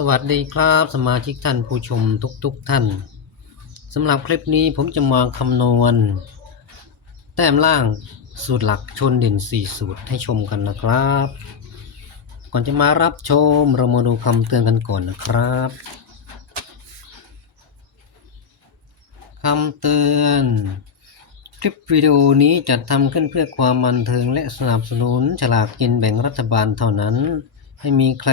สวัสดีครับสมาชิกท่านผู้ชมทุกๆทท่านสำหรับคลิปนี้ผมจะมาคำนวณ แต้มล่างสูตรหลักชนเด่น 4 สูตรให้ชมกันนะครับ ก่อนจะมารับชมเรามาดูคำเตือนกันก่อนนะครับคำเตือน คลิปวิดีโอนี้จัดทำขึ้นเพื่อความบันเทิงและสนับสนุนฉลากกินแบ่งรัฐบาลเท่านั้น ให้มีใคร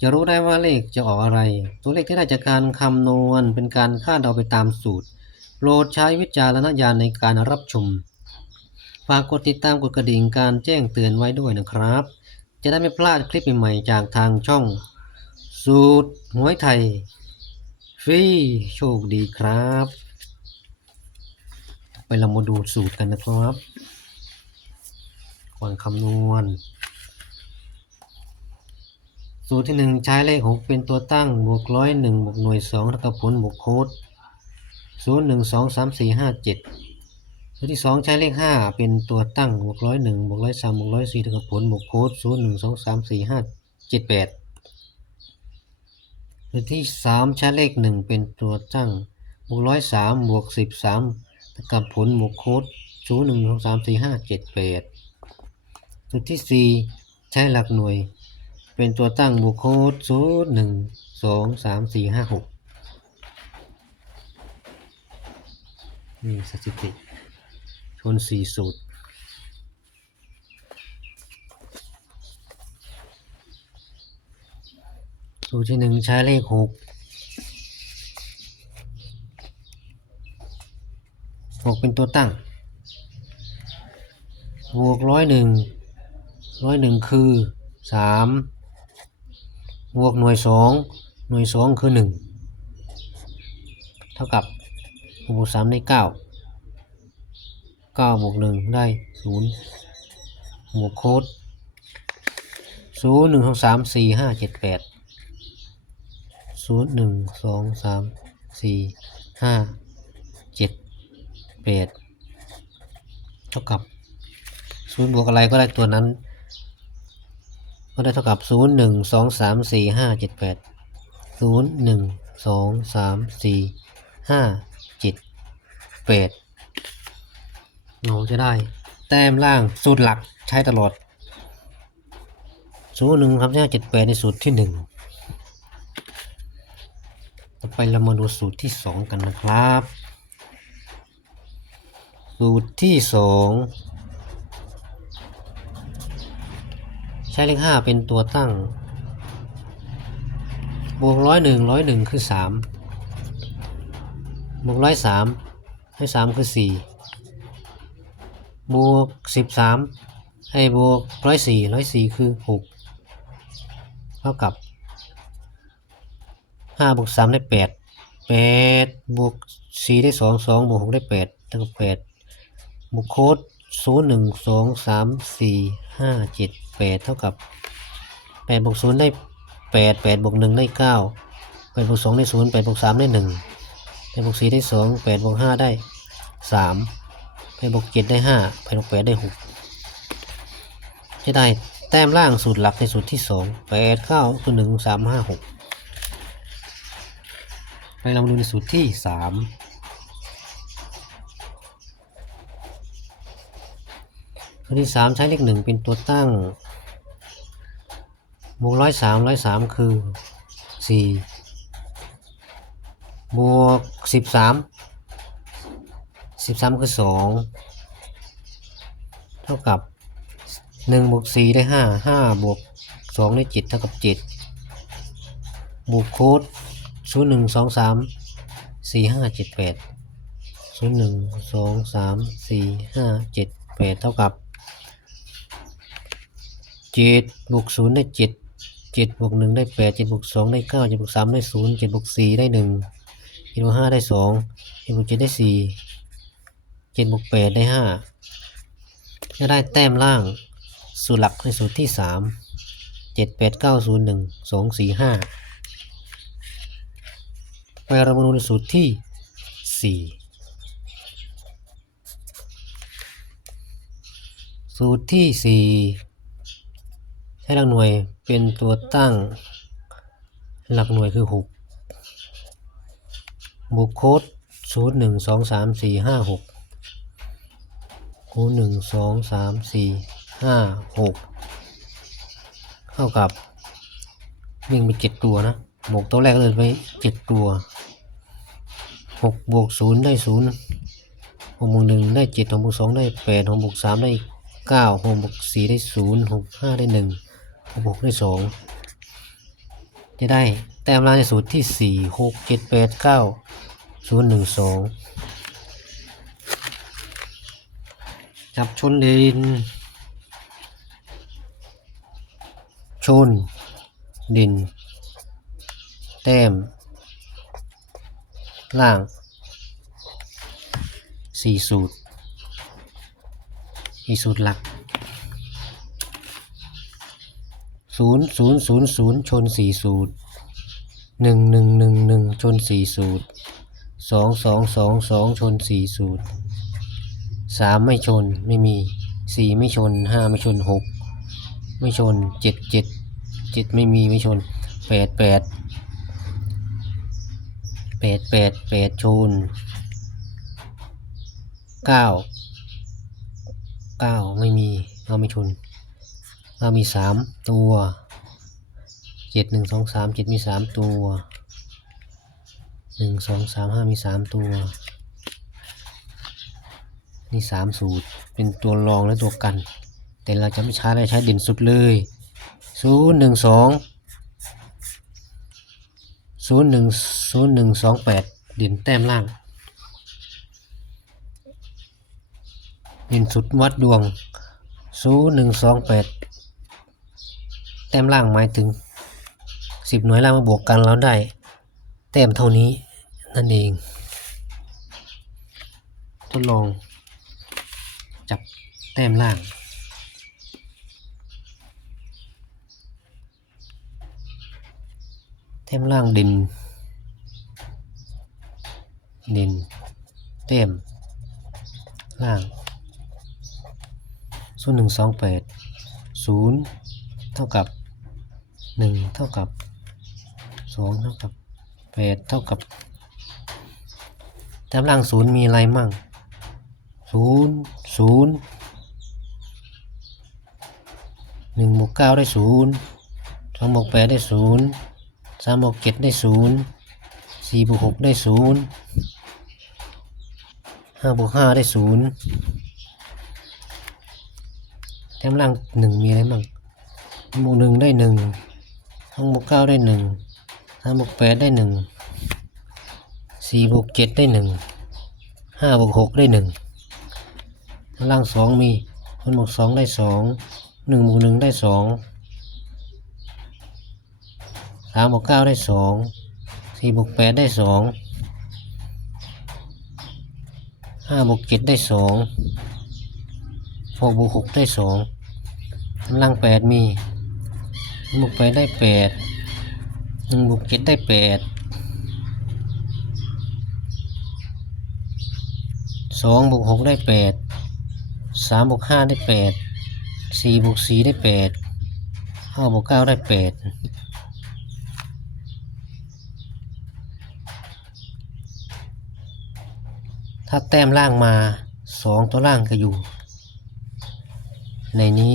จะรู้ได้ว่าเลขจะออกอะไร ตัวเลขที่ได้จากการคำนวณเป็นการคาดเดาไปตามสูตร โปรดใช้วิจารณญาณในการรับชม ฝากกดติดตามกดกระดิ่งการแจ้งเตือนไว้ด้วยนะครับ จะได้ไม่พลาดคลิปใหม่ๆจากทางช่อง สูตรหวยไทย ฟรีโชคดีครับ ไปเรามาดูสูตรกันนะครับก่อนคำนวณ สูตรที่หนึ่งใช้เลขหกเป็นตัวตั้งบวกร้อยหนึ่งบวกหน่วยสองแล้วก็ผลบวกโค้ดศูนย์หนึ่งสองสามสี่ห้าเจ็ดสูตรที่สองใช้เลขห้าเป็นตัวตั้งบวกร้อยหนึ่งบวกร้อยสามบวกร้อยสี่แล้วก็ผลบวกโค้ดศูนย์หนึ่งสองสามสี่ห้าเจ็ดแปดสูตรที่สามใช้เลขหนึ่งเป็นตัวตั้งบวกร้อยสามบวกสิบสามแล้วกับผลบวกโค้ดศูนย์หนึ่งสองสามสี่ห้าเจ็ดแปดสูตรที่สี่ใช้หลักหน่วย เป็นตัวตั้งบวกโค้ดศูนย์หนึ่งสองสามสี่ห้าหกนี่สถิติชนสี่สูตรสูตรที่หนึ่งใช้เลขหกหกเป็นตัวตั้ง บวกร้อยหนึ่งร้อยหนึ่งคือสาม บวกหน่วยสองหน่วยสองคือหนึ่งเท่ากับบวกสามได้เก้าเก้าบวกหนึ่งได้ศูนย์บวกโค้ดศูนย์หนึ่งสองสามสี่ห้าเจ็ดแปดศูนย์หนึ่งสองสามสี่ห้าเจ็ดแปดเท่ากับศูนย์บวกอะไรก็ได้ตัวนั้น ก็ได้เท่ากับ 0 1 2 3 4 5 7 8 0 1 2 3 4 5 7 8เราจะได้ แต้มล่างสูตรหลักใช้ตลอด 0 1ครับ5 7 8 ในสูตรที่ 1 ต่อไปเรามาดูสูตรที่ 2 กันนะครับ สูตรที่ 2 ช้เลขห้าเป็นตัวตั้ง บวกร้อยหนึ่งร้อยหนึ่งคือสามบวกร้อยสามให้สามคือสี่บวกสิบสามให้บวกร้อยสี่ร้อยสี่คือหกเท่ากับห้าบวกสามได้แปดแปดบวกสี่ได้สองสองบวกหกได้แปดเท่ากับแปดบวกโค้ดศูนย์หนึ่งสองสามสี่ห้าเจ็ด แปดเท่ากับแปดบวกศูนย์ได้แปดแปดบวกหนึ่งได้เก้าแปดบวกสองได้ศูนย์แปดบวกสามได้หนึ่งแปดบวกสี่ได้สองแปดบวกห้าได้สามแปดบวกเจ็ดได้ห้าแปดบวกแปดได้หกจะได้แต้มล่างสูตรหลักในสูตรที่สองแปดเก้าคือหนึ่งสามห้าหกไปเรามาดูในสูตรที่สามสูตรที่สามใช้เลขหนึ่งเป็นตัวตั้ง บวกร้อยสามร้อยสามคือสี่บวกสิบสามสิบสามคือสองเท่ากับหนึ่งบวกสี่ได้ห้าห้าบวกสองได้เจ็ดเท่ากับเจ็ดบวกโค้ดศูนย์หนึ่งสองสามสี่ห้าเจ็ดแปดศูนย์หนึ่งสองสามสี่ห้าเจ็ดแปดเท่ากับเจ็ดบวกศูนย์ได้เจ็ด จ็ดบวกหนึ่งได้แปดเจ็ดบวกสองได้เก้าเจ็ดบวกสามได้ศูนย์เจ็ดบวกสี่ได้หนึ่งเจ็ดบวกห้าได้สองเจ็ดบวกเจ็ดได้สี่เจ็ดบวกแปดได้ห้าจะได้แต้มล่างสูตรหลักในสูตรที่สามเจ็ดแปดเก้าศูนย์หนึ่งสองสี่ห้าไปเรามาดูในสูตรที่สี่สูตรที่สี่ ให้หลักหน่วยเป็นตัวตั้ง หลักหน่วยคือ 6 บวกโค้ด0 1 2 3 4 5 6คูณ1 2 3 4 5 6 เท่ากับวิ่งไป 7 ตัวนะบวกตัวแรกเลยไป 7 ตัว 6 บวก 0 ได้ 0 6บวก1ได้ 7 6บวก2ได้ 8 6บวก3ได้9 6บวก4ได้ 0 6 5 ได้ 1 บวกด้วยสองจะได้แต้มลายในสูตรที่สี่หกเจ็ดแปดเก้าศูนย์หนึ่งสองจับชนเดินชน ดิน แต้ม ล่างสี่สูตรสี่สูตรหลัก ศูนย์ศูนย์ศูนย์ศูนย์ชนสี่สูตรหนึ่งหนึ่งหนึ่งหนึ่งชนสี่สูตรสองสองสองสองชนสี่สูตรสามไม่ชนไม่มีสี่ไม่ชนห้าไม่ชนหกไม่ชนเจ็ดเจ็ดเจ็ดไม่มีไม่ชนแปดแปดแปดแปดแปดชนเก้าเก้าไม่มีเราไม่ชน เรามีสามตัวเจ็ดหนึ่งสองสามเจ็ดมีสามตัวหนึ่งสองสามห้ามีสามตัว นี่สามสูตรเป็นตัวรองและตัวกัน แต่เราจะไม่ใช้เรใช้เด่นสุดเลยศูนย์หนึ่งสองศูนย์หนึ่งศูนย์หนึ่งสองแปดเด่นแต้มล่าง เด่นสุดวัดดวงศูนย์หนึ่งสองแปด แต้มล่างหมายถึงสิบหน่วยล่างมาบวกกันแล้วได้ แต้มเท่านี้นั่นเอง ทดลอง จับแต้มล่าง แต้มล่างดินดินแต้ม ล่างศูนย์หนึ่งสองแปดศูนย์เท่ากับ หนึ่งเท่ากับสองเท่ากับแปดเท่ากับแต้มล่างศูนย์มีอะไรมั่งศูนย์ศูนย์หนึ่งบวกเก้าได้ศูนย์สองบวกแปดได้ศูนย์สามบวกเจ็ดได้ศูนย์สี่บวกหกได้ศูนย์ห้าบวกห้าได้ศูนย์แต้มล่างหนึ่งมีอะไรบ้างบวกหนึ่งได้หนึ่ง สองบวกเก้าได้หนึ่งสามบวกแปดได้หนึ่งสี่บวกเจ็ดได้หนึ่งห้าบวกหกได้หนึ่งข้างล่างสองมีมันบวกสองได้สองหนึ่งบวกหนึ่งได้สองสามบวกเก้าได้สองสี่บวกแปดได้สองห้าบวกเจ็ดได้สองหกบวกหกได้สองข้างล่างแปดมี บวกแปได้แปดหนึ่งบวกเจ็ดได้แปดสองบวกหกได้แปดสามบวกห้าได้แปดสี่บวกสี่ได้แปดห้าบวกเก้าได้แปดถ้าแต้มล่างมาสองตัวล่างก็อยู่ ในนี้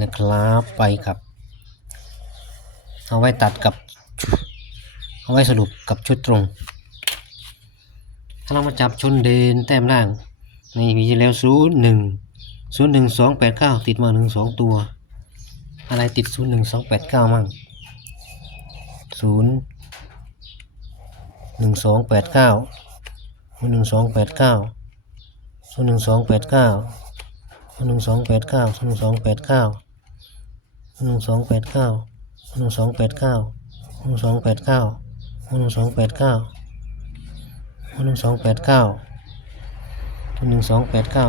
นะครับไปกับ เอาไว้ตัดกับ เอาไว้สรุปกับชุดตรง ถ้าเรามาจับชนเดนแต้มล่างในปีที่แล้วศูนย์หนึ่งศูนย์หนึ่งสองแปดเก้าติดมาหนึ่งสองตัว อะไรติดศูนย์หนึ่งสองแปดเก้ามั่งศูนย์หนึ่งสองแปดเก้าศูนย์หนึ่งสองแปดเก้าศูนย์หนึ่งสองแปดเก้าศูนย์หนึ่งสองแปดเก้าศูนย์หนึ่งสองแปดเก้าศูนย์หนึ่งสองแปดเก้า หนึ่งสองแปดเก้าหนึ่งสองแปดเก้าหนึ่งสองแปดเก้าหนึ่งสองแปดเก้าหนึ่งสองแปดเก้า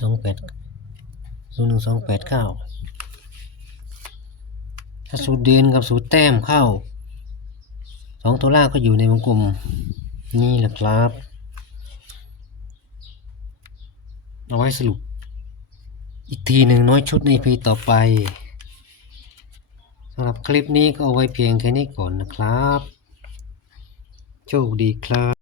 สองแปดศูนย์หนึ่งสองแปดเก้าถ้าสูตรเดินกับสูตรแต้มเข้าสองตัวล่างก็อยู่ในวงกลมนี่แหละครับ เอาไว้สรุป อีกทีหนึ่งน้อยชุดในพีต่อไปำหรับคลิปนี้ก็เอาไว้เพียงแค่นี้ก่อนนะครับ โชคดีครับ